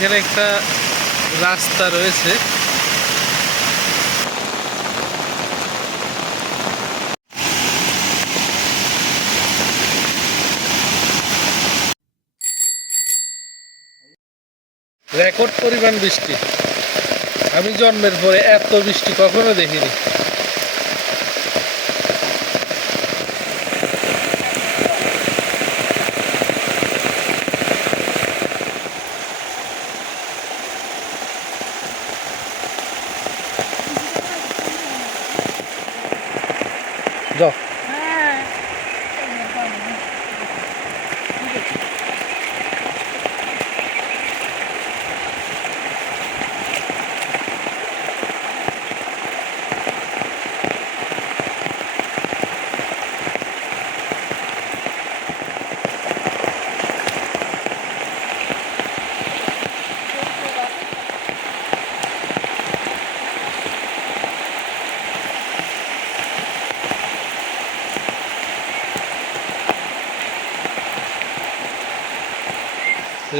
এখানে একটা রাস্তা রয়েছে। রেকর্ড পরিমাণ বৃষ্টি। আমি জন্মের পরে এত বৃষ্টি কখনো দেখিনি। যাও।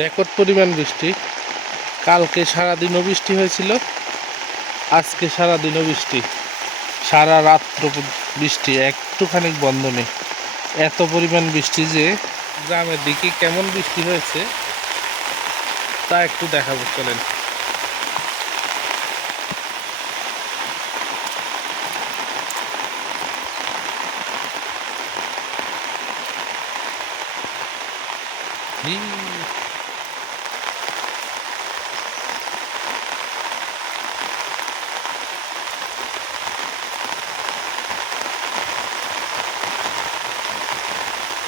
রেকর্ড পরিমাণ বৃষ্টি। কালকে সারাদিনও বৃষ্টি হয়েছিল, আজকে সারাদিনও বৃষ্টি, সারা রাত্র বৃষ্টি, একটুখানি বন্ধ নেই। এত পরিমাণ বৃষ্টি যে গ্রামের দিকে কেমন বৃষ্টি হয়েছে তা একটু দেখাবো, চলেন।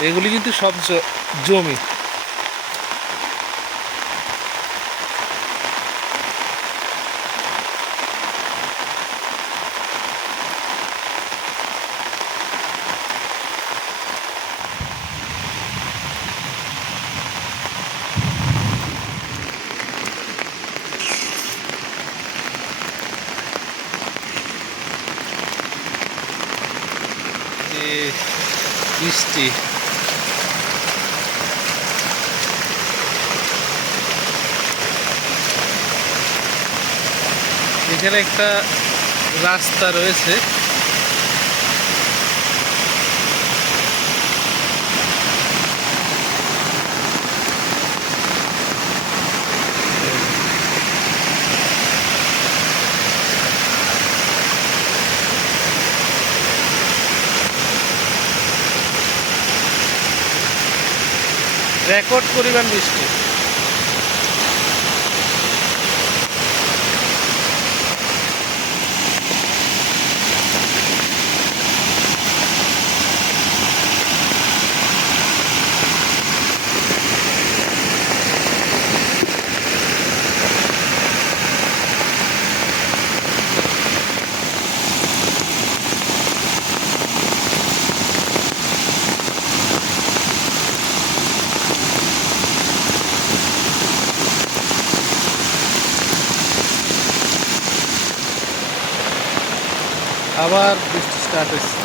এগুলি কিন্তু সব জমি। বৃষ্টি এখানে একটা রাস্তা রয়েছে। রেকর্ড পরিমাণ বৃষ্টি। আবার বৃষ্টি স্টার্ট হয়েছে।